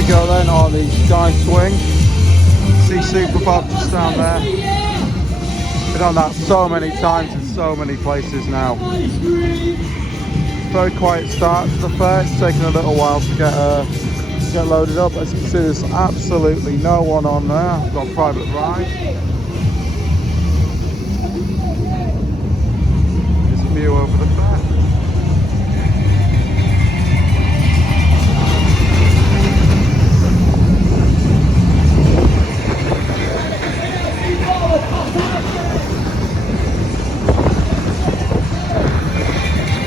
we go then on the Sky Swing. See Super Bob just down there. Been on that so many times in so many places now. Very quiet start to the fair. It's taken a little while to get loaded up. As you can see, there's absolutely no one on there. I've got a private ride. There's a view over the fair.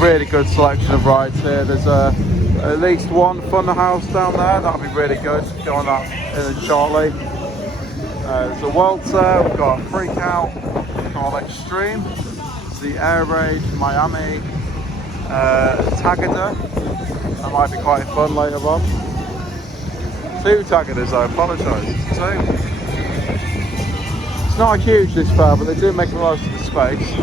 Really good selection of rides here. There's at least one fun house down there. That'll be really good. Go on that in shortly. There's a Waltzer. We've got Freak Out, called Extreme. There's the Air Rage Miami, Tagada. That might be quite fun later on. 2 Tagadas, I apologise. 2. It's not huge this fair, but they do make the most of the space.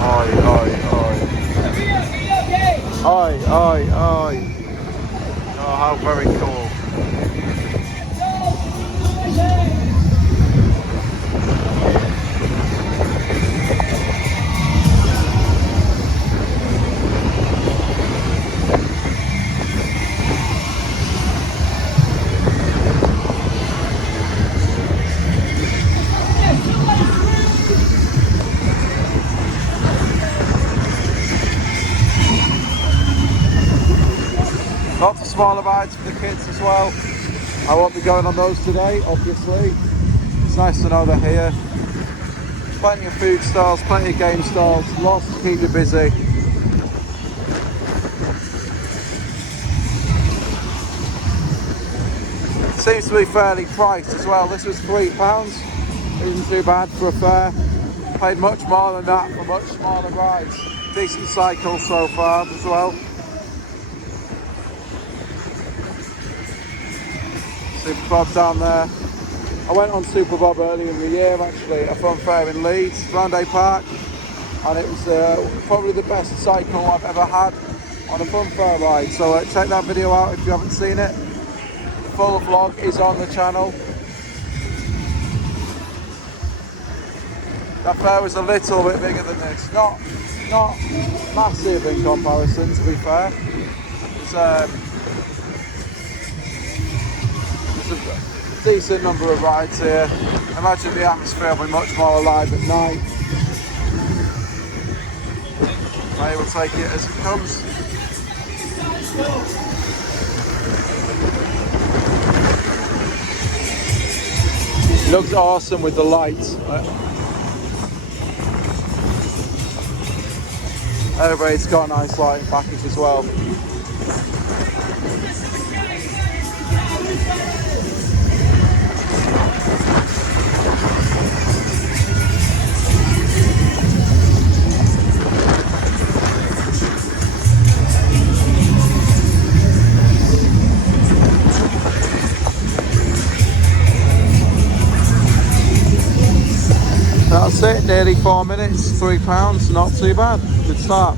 Oi, oi, oi. Oi, oi, oi. Oh, how very cool. Lots of smaller rides for the kids as well. I won't be going on those today, obviously. It's nice to know they're here. Plenty of food stalls, plenty of game stalls, lots to keep you busy. Seems to be fairly priced as well. This was £3. Isn't too bad for a fair. Paid much more than that for much smaller rides. Decent cycle so far as well. Super Bob down there. I went on Super Bob earlier in the year actually, a fun fair in Leeds, Randé Park, and it was probably the best cycle I've ever had on a fun fair ride. So check that video out if you haven't seen it. The full vlog is on the channel. That fair was a little bit bigger than this, not massive in comparison to be fair. It's a decent number of rides here. Imagine the atmosphere will be much more alive at night. I will take it as it comes. It looks awesome with the lights. Everybody's got a nice lighting package as well. That's it, nearly 4 minutes, £3, not too bad, good start.